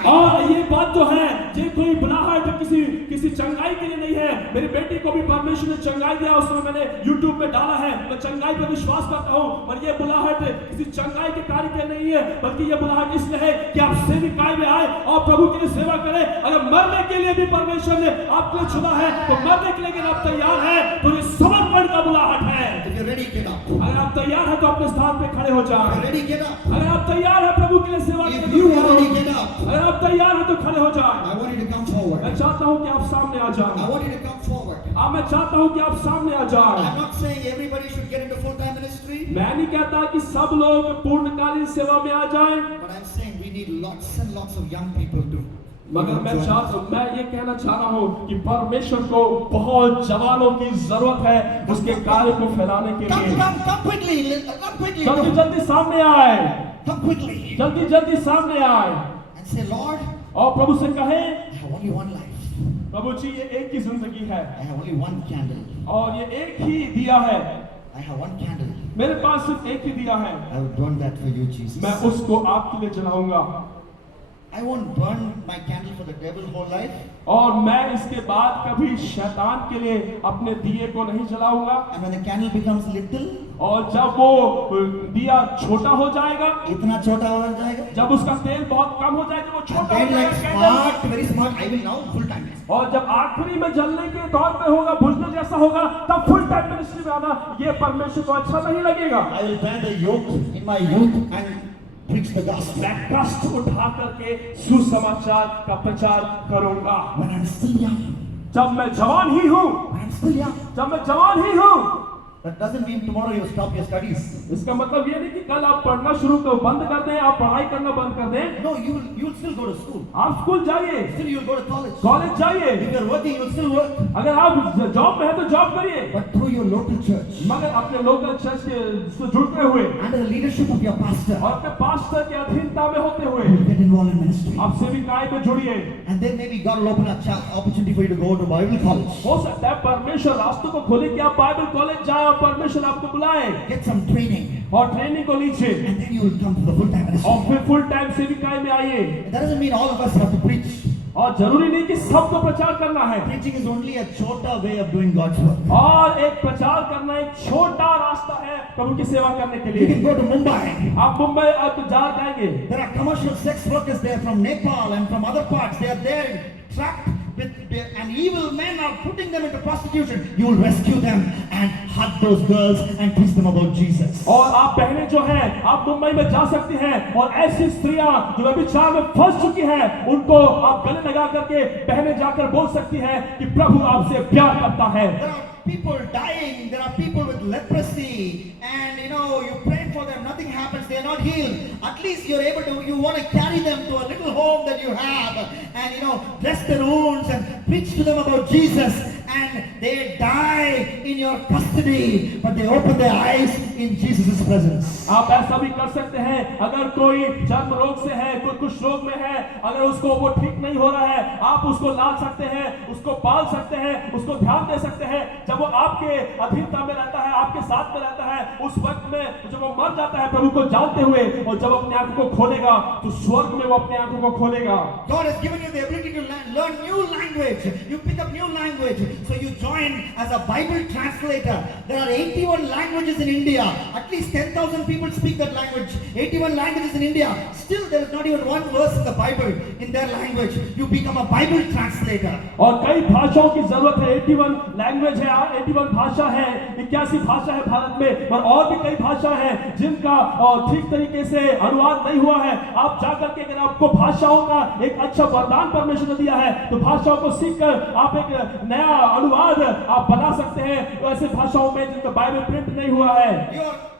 और ये बात तो है, जे कोई बुलाहट किसी चंगाई के लिए नहीं है। मेरी बेटी को भी परमेश्वर ने चंगाई दिया, उसमें मैंने YouTube में डाला है। मैं चंगाई पर विश्वास करता हूँ, और ये बुलाहट किसी चंगाई के कार्य के नहीं है, बल्कि ये बुलाहट इसलिए है कि आप सेविकाई में आए और प्रभु के लिए सेवा करें। अगर मरने के लिए भी परमेश्वर ने आपको चुना है, तो मरने के लिए अगर आप तैयार हैं, तो ये समर्पण का बुलाहट है। If you're ready, get up. अगर आप तैयार हैं तो अपने स्थान पे खड़े हो If जाएं। you're ready, get up. अगर आप तैयार हैं प्रभु के लिए सेवा If करने you के are ready, लिए, get up. अगर आप तैयार हैं तो खड़े हो जाएं। I want you to come forward. मैं चाहता हूं कि आप सामने आ I जाएं। want you to come forward. मैं चाहता हूं कि आप सामने आ जाएं। I'm not saying everybody should get into full-time ministry, मैं नहीं कहता कि सब लोग पूर्णकालीन सेवा में आ जाएं, but I'm saying we need lots and lots of young people too. मगर मैं ये कहना चाह रहा हूं कि परमेश्वर को बहुत जवानों की जरूरत है उसके कार्य को फैलाने के लिए। Come quickly, come quickly. जल्दी जल्दी सामने आए, Come quickly. जल्दी जल्दी सामने आए And say, Lord, और प्रभु से कहें, I have only one life. प्रभु जी ये एक ही जिंदगी है I have only one candle. और ये एक ही दिया है, I have one candle. मेरे पास सिर्फ एक ही दिया है। I will burn that for you, Jesus. मैं उसको आपके लिए जलाऊंगा, I won't burn my candle for the devil whole life. और मैं इसके बाद कभी शैतान के लिए अपने दिए को नहीं जलाऊंगा। And when the candle becomes little, और जब वो दिया छोटा हो जाएगा, इतना छोटा हो जाएगा, जब उसका तेल बहुत कम हो जाएगा, वो and छोटा हो then like जाएगा, smart, very smart, I will now full-time ministry. और जब आखिरी में जलने के तौर पे होगा, बुझने जैसा होगा, तब फुल टाइम मिनिस्ट्री में आना ये परमेश्वर को अच्छा नहीं लगेगा। I will bear the yoke in my youth and preach the gospel. मैं कष्ट उठा करके सुसमाचार का प्रचार करूंगा। When I'm still young, जब मैं जवान ही हूँ, when I'm still young. जब मैं जवान ही हूँ, That doesn't mean tomorrow you stop your studies. इसका मतलब ये नहीं कि कल आप पढ़ना शुरू कर बंद कर दें, आप पढ़ाई करना बंद कर दें। No, you'll still go to school. आप स्कूल जाइए, Still you'll go to college. College जाइए, If you're working, you'll still work. अगर आप जॉब में है तो जॉब करिए, But through your local church, मगर अपने लोकल चर्च से जुड़ते हुए under the leadership of your pastor, और अपने पास्टर के अधीनता में होते हुए you'll get involved in ministry. आप सेविकाई में जुड़िए। And then maybe God will open a opportunity for you to go to Bible college. हो सकता है परमेश्वर रास्तों को खोले कि आप बाइबल कॉलेज जाए और परमेश्वर आपको बुलाए Get some training. और ट्रेनिंग को लीजिए, And then you will come to the full-time ministry. और फिर फुल टाइम सेविकाई में आइए। That doesn't mean all of us have to preach. और जरूरी नहीं कि सबको प्रचार करना है, Preaching is only a shorter way of doing God's work. और एक प्रचार करना एक छोटा रास्ता है प्रभु की सेवा करने के You लिए। can go to Mumbai. आप मुंबई आप जा जाएंगे, There are commercial sex workers there from Nepal and from other parts. They are there trapped with, and evil men are putting them into prostitution. You will rescue them and hug those girls and teach them about Jesus. और आप बहनें जो हैं आप मुंबई में जा सकती हैं, और ऐसी स्त्रियां जो व्यभिचार में फंस चुकी हैं उनको आप गले लगा करके बहनें जाकर बोल सकती हैं कि प्रभु आपसे प्यार करता है। There are people dying. There are people with leprosy, and you pray for them, nothing happens. They are not healed. At least you're able to. You want to carry them to a little home that you have, and dress their wounds and preach to them about Jesus. And they die in your custody, but they open their eyes in Jesus' presence. आप ऐसा भी कर सकते हैं, अगर कोई जन्म रोग से है, कोई कुछ रोग में है, अगर उसको वो ठीक नहीं हो रहा है, आप उसको ला सकते हैं, उसको पाल सकते हैं, उसको ध्यान दे सकते हैं। जब वो आपके अधीनता में रहता है, आपके साथ में रहता है, उस वक्त में जब वो मर जाता है प्रभु को जानते हुए, और जब अपने आंखों को खोलेगा तो स्वर्ग में वो अपने आंखों को खोलेगा। God has given you the ability to learn new language. You pick up new language, so you join as a Bible translator. There are 81 languages in India. At least 10,000 people speak that language. 81 languages in India. Still, there is not even one verse in the Bible in their language. You become a Bible translator. और कई भाषाओं की जरूरत है। 81 language है, 81 भाषा है, 81 भाषा है भारत में, और भी कई भाषा है जिनका ठीक तरीके से अनुवाद नहीं हुआ है। आप जाकर के अगर आपको भाषाओं का एक अच्छा वरदान परमेश्वर ने दिया है, तो भाषाओं को सीखकर आप एक नया अनुवाद आप बना सकते हैं ऐसे भाषाओं में जिनका बाइबल प्रिंट नहीं हुआ है।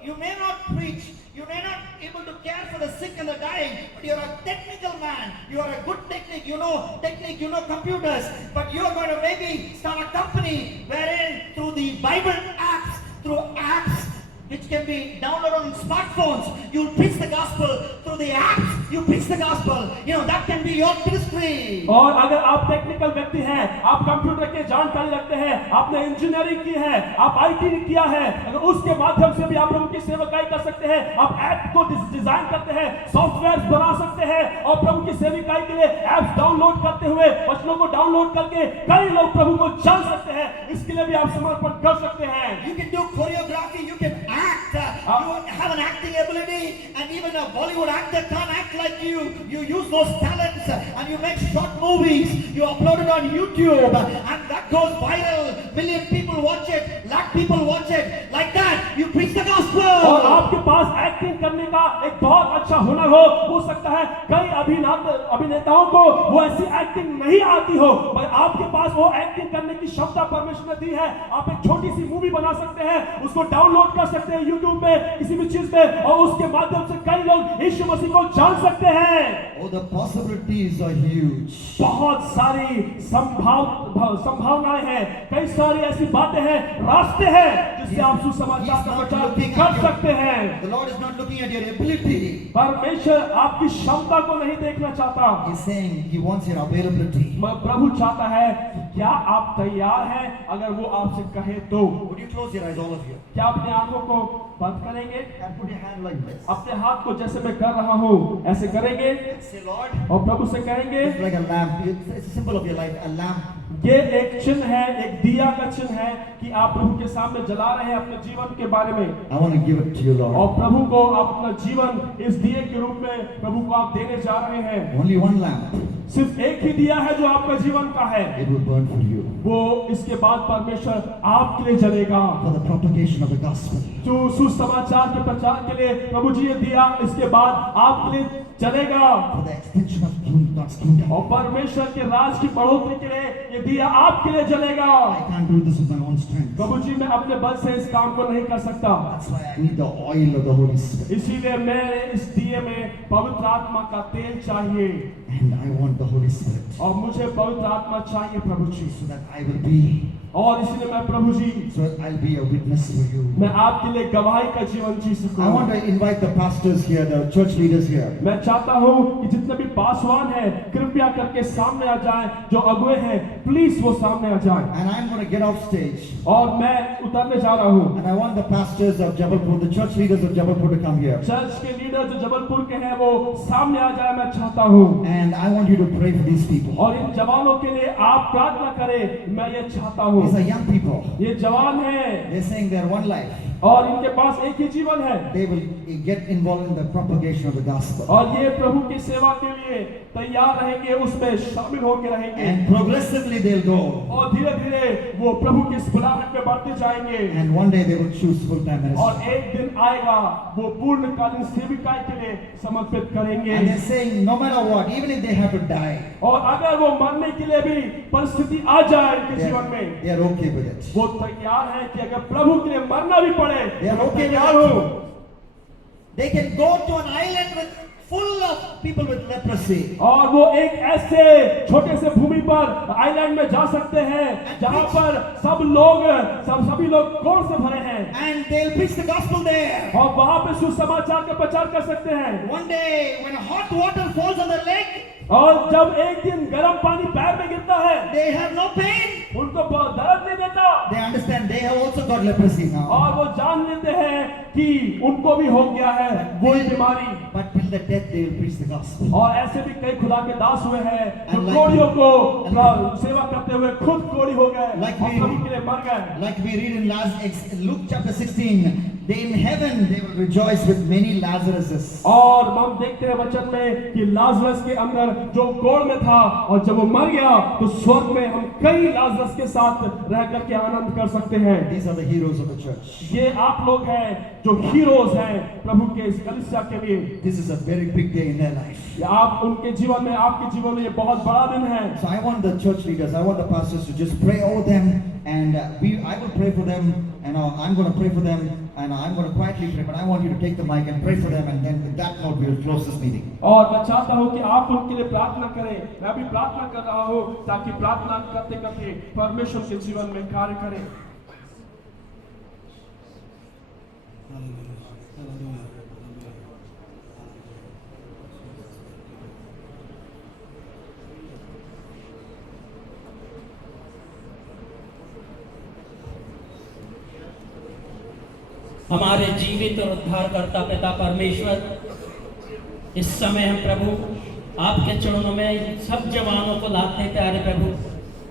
You may not preach, you may not able to care for the sick and the dying, but you're a technical man. You are a good technique, you know computers, but you're going to maybe start a company wherein through the Bible apps which can be downloaded on smartphones, you'll preach the gospel through the apps. You preach the gospel. That can be your ministry. और अगर आप technical व्यक्ति हैं, आप computer के जानकारी रखते हैं, आपने इंजीनियरिंग की है, आप आईटी किया है, अगर उसके माध्यम से भी आप प्रभु की सेवकाई कर सकते हैं। आप ऐप को डिजाइन करते हैं, सॉफ्टवेयर बना सकते हैं, और प्रभु की सेवकाई के लिए ऐप्स डाउनलोड करते हुए वचनों को डाउनलोड करके कई लोग प्रभु को जान सकते हैं। इसके लिए भी आप समर्पण कर सकते हैं। You can do choreography, you can act, you have an acting ability, and even a Bollywood actor can't act like you. You use those talents and you make short movies, you upload it on YouTube, and that goes viral. Million people watch it, lakh people watch it. Like that, you preach the gospel. और आपके पास acting करने का एक बहुत अच्छा हुनर हो सकता है कई अभिनेताओं को वो ऐसी एक्टिंग नहीं आती हो, पर आपके पास वो एक्टिंग करने की क्षमता परमेश्वर ने दी है। आप एक छोटी सी मूवी बना सकते हैं, उसको डाउनलोड कर सकते हैं यूट्यूब में, किसी भी चीज में, और उसके माध्यम से कई लोग यीशु मसीह को जान सकते हैं। Oh, the possibilities are huge. बहुत सारी संभावनाएं हैं, कई सारी ऐसी बातें हैं, रास्ते हैं जिससे आप सुसमाचार का प्रचार कर सकते हैं। The Lord is not looking at your ability. परमेश्वर आपकी क्षमता को नहीं देखना चाहता। He's saying He wants your availability. प्रभु चाहता है क्या आप तैयार हैं? अगर वो आपसे कहे तो Would you close your eyes, all of you? क्या अपने आंखों को बंद करेंगे? And put your hand like this. अपने हाथ को जैसे मैं कर रहा हूँ ऐसे करेंगे, Say, Lord, और प्रभु से कहेंगे it's like a lamp. It's a symbol of your life, a lamp. ये एक चिन्ह है, एक दिया का चिन्ह है कि आप प्रभु के सामने जला रहे हैं अपने जीवन के बारे में। I want to give it to you, Lord. और प्रभु को आप अपना जीवन इस दिए के रूप में प्रभु को आप देने जा रहे हैं। Only one lamp. सिर्फ एक ही दिया है जो आपका जीवन का है, It will burn for you. वो इसके बाद परमेश्वर आपके लिए जलेगा। For the propagation of the gospel. जो सुसमाचार के प्रचार के लिए प्रभु जी ये दिया इसके बाद आपके लिए जलेगा। For the extension of God's kingdom. और परमेश्वर के राज की बढ़ोतरी के लिए ये दिया आपके लिए जलेगा। I can't do this with my own strength. प्रभु जी मैं अपने बल से इस काम को नहीं कर सकता, That's why I need the oil of the Holy Spirit. इसीलिए मैं इस दिए में पवित्र आत्मा का तेल चाहिए, And I want the Holy Spirit. और मुझे पवित्र आत्मा चाहिए प्रभु जी, So that I will be, और इसीलिए मैं प्रभु जी so that I'll be a witness for you. मैं आपके लिए गवाही का जीवन जी सकूं। I want to invite the pastors here, the church leaders here. मैं चाहता हूं कि जितने भी पासवान हैं कृपया करके सामने आ जाएं, जो अगुए हैं प्लीज वो सामने आ जाएं। And I'm going to get off stage. और मैं उतरने जा रहा हूं। And I want the pastors of Jabalpur, the church leaders of Jabalpur to come here. Church के लीडर जो जबलपुर के हैं वो सामने आ जाए, मैं चाहता हूं। And And I want you to pray for these people. और इन जवानों के लिए आप प्रार्थना करें, मैं ये चाहता हूँ। These are young people. ये जवान हैं They're saying they're one life. और इनके पास एक ही जीवन है। They will get involved in the propagation of the gospel. और ये प्रभु की सेवा के लिए तैयार रहेंगे, उसमें शामिल होकर रहेंगे। And progressively they'll go. और धीरे-धीरे वो प्रभु की इस बुलाहट में बढ़ते जाएंगे। And one day they will choose full-time और ministry. एक दिन आएगा वो पूर्णकालीन सेविकाई के लिए समर्पित करेंगे। And they're saying no matter what, even if they have to die, और अगर वो मरने के लिए भी परिस्थिति आ जाए उनके जीवन में, they are okay with it. वो तैयार है कि अगर प्रभु के लिए मरना भी पड़े, They are okay तैयार with हो। it. They can go to an island with full of people with leprosy. और वो एक ऐसे छोटे से भूमि पर आइलैंड में जा सकते हैं जहां पर सभी लोग कोढ़ से भरे हैं। And they'll preach the gospel there. और वहां पे सुसमाचार का प्रचार कर सकते हैं। One day when hot water falls on their leg, और जब एक दिन गर्म पानी पैर में गिरता है, they have no pain. उनको बहुत दर्द नहीं देता। They understand they have also got leprosy now. और वो जान लेते हैं कि उनको भी हो गया है वही बीमारी। But till the death they will preach the gospel. और ऐसे भी कई खुदा के दास हुए हैं जो And like- कोढ़ियों को सेवा करते हुए खुद कोढ़ी हो गए Like और we- प्रभु के लिए मर गए। Like we read in Luke chapter 16, they in heaven they will rejoice with many Lazaruses. और हम देखते हैं वचन में कि लाजरस के अंदर जो कोढ़ में था और जब वो मर गया तो स्वर्ग में हम कई लाजरस के साथ रह करके आनंद कर सकते हैं। These are the heroes of the church. ये आप लोग हैं जो हीरोज हैं प्रभु के इस कलीसिया के लिए। This is a very big day in their life. ये आप उनके जीवन में, आपके जीवन में ये बहुत बड़ा दिन है। So I want the church leaders, I want the pastors to just pray over them, and I will pray for them, and I'm going to pray for them, and I'm going to quietly pray, but I want you to take the mic and pray for them, and then with that note we will close this meeting. और मैं चाहता हूँ कि आप उनके लिए प्रार्थना करें। मैं भी प्रार्थना कर रहा हूँ ताकि प्रार्थना करते करते परमेश्वर के जीवन में कार्य करें। हमारे जीवित और उद्धारकर्ता पिता परमेश्वर, इस समय हम प्रभु आपके चरणों में इन सब जवानों को लाते हैं प्यारे प्रभु,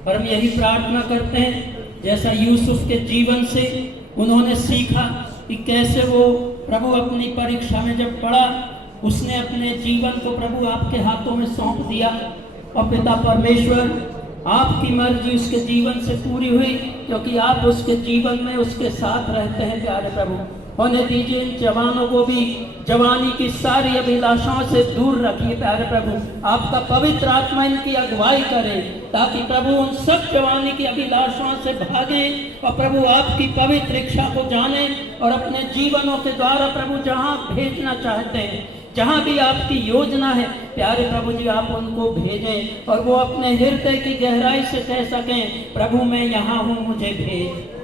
और हम यही प्रार्थना करते हैं जैसा यूसुफ के जीवन से उन्होंने सीखा कि कैसे वो प्रभु अपनी परीक्षा में जब पड़ा उसने अपने जीवन को प्रभु आपके हाथों में सौंप दिया, और पिता परमेश्वर आपकी मर्जी उसके जीवन से पूरी हुई क्योंकि आप उसके जीवन में उसके साथ रहते हैं प्यारे प्रभु। होने दीजिए इन जवानों को भी जवानी की सारी अभिलाषाओं से दूर रखिए प्यारे प्रभु। आपका पवित्र आत्मा इनकी अगुवाई करे ताकि प्रभु उन सब जवानी की अभिलाषाओं से भागे और प्रभु आपकी पवित्र इच्छा को जाने और अपने जीवनों के द्वारा प्रभु जहाँ भेजना चाहते हैं, जहाँ भी आपकी योजना है प्यारे प्रभु जी, आप उनको भेजें और वो अपने हृदय की गहराई से कह सकें प्रभु मैं यहाँ हूँ, मुझे भेज।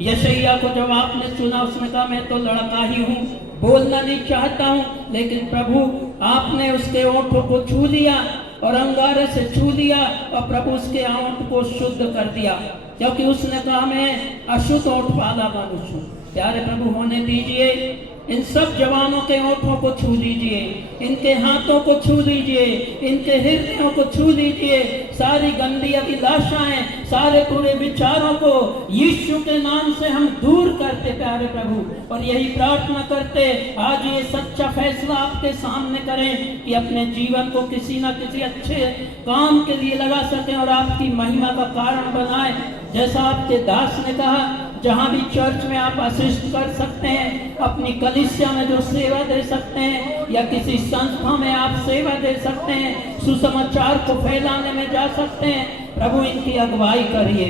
यशायाह को जब आपने चुना उसने कहा मैं तो लड़का ही हूँ, बोलना नहीं चाहता हूँ, लेकिन प्रभु आपने उसके ओंठों को छू लिया और अंगारे से छू लिया और प्रभु उसके ओंठ को शुद्ध कर दिया क्योंकि उसने कहा मैं अशुद्ध ओंठ वाला मनुष्य हूँ। प्यारे प्रभु होने दीजिए इन सब जवानों के ओंठों को छू लीजिए, इनके हाथों को छू लीजिए, इनके हृदयों को छू लीजिए, सारी गंदी अभिलाषाएं, सारे बुरे विचारों को यीशु के नाम से हम दूर करते प्यारे प्रभु। और यही प्रार्थना करते आज ये सच्चा फैसला आपके सामने करें कि अपने जीवन को किसी न किसी अच्छे काम के लिए लगा सकें और आपकी महिमा का कारण बनाए। जैसा आपके दास ने कहा जहाँ भी चर्च में आप असिस्ट कर सकते हैं, अपनी कलीसिया में जो सेवा दे सकते हैं या किसी संस्था में आप सेवा दे सकते हैं, सुसमाचार को फैलाने में जा सकते हैं, प्रभु इनकी अगुवाई करिए,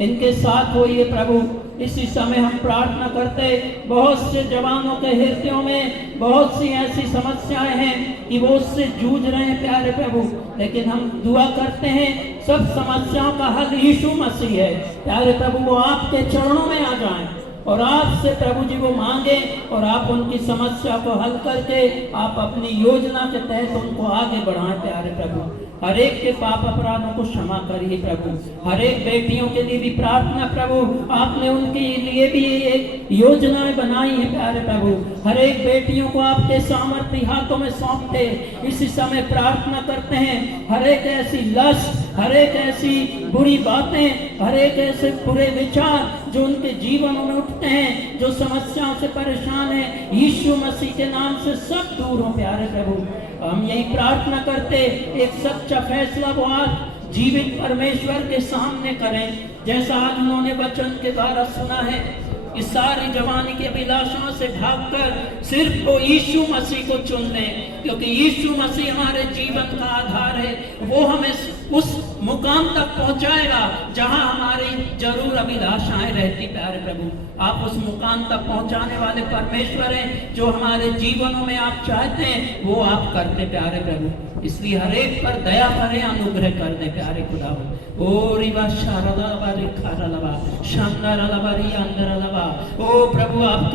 इनके साथ होइए प्रभु। इसी समय हम प्रार्थना करते बहुत से जवानों के हृदयों में बहुत सी ऐसी समस्याएं हैं कि वो उससे जूझ रहे हैं प्यारे प्रभु, लेकिन हम दुआ करते हैं सब समस्याओं का हल यीशु मसीह है प्यारे प्रभु। वो आपके चरणों में आ जाएं और आपसे प्रभु जी वो मांगे और आप उनकी समस्या को हल करके आप अपनी योजना के तहत उनको आगे बढ़ाएं प्यारे प्रभु। हर एक के पाप अपराधों को क्षमा करिए प्रभु। हर एक बेटियों के लिए भी प्रार्थना प्रभु, आपने उनके लिए भी एक योजनाएं बनाई है प्यारे प्रभु। हर एक बेटियों को आपके सामर्थ्य हाथों में सौंपते इसी समय प्रार्थना करते हैं। हर एक ऐसी लस्ट, हर एक ऐसी बुरी बातें, हर एक ऐसे बुरे विचार जो उनके जीवनों में उठते हैं, जो समस्याओं से परेशान है, यीशु मसीह के नाम से सब दूर हो प्यारे प्रभु। हम यही प्रार्थना करते एक सच्चा फैसला वो आज जीवित परमेश्वर के सामने करें, जैसा आज उन्होंने वचन के द्वारा सुना है। इस सारी जवानी की अभिलाषाओं से भागकर सिर्फ वो यीशु मसीह को चुन लें, क्योंकि यीशु मसीह हमारे जीवन का आधार है। वो हमें उस मुकाम तक पहुंचाएगा जहां हमारी जरूर अभिलाषाएं रहती प्यारे प्रभु। आप उस मुकाम तक पहुंचाने वाले परमेश्वर हैं, जो हमारे जीवनों में आप चाहते हैं वो आप करते प्यारे प्रभु। इसलिए हर एक पर दया करें, अनुग्रह कर दे प्यारे खुदा। ओ रिवा शारदा लबा, रिखा लबा, शानदार लबा, रिया अंदर लबा। ओ प्रभु आपके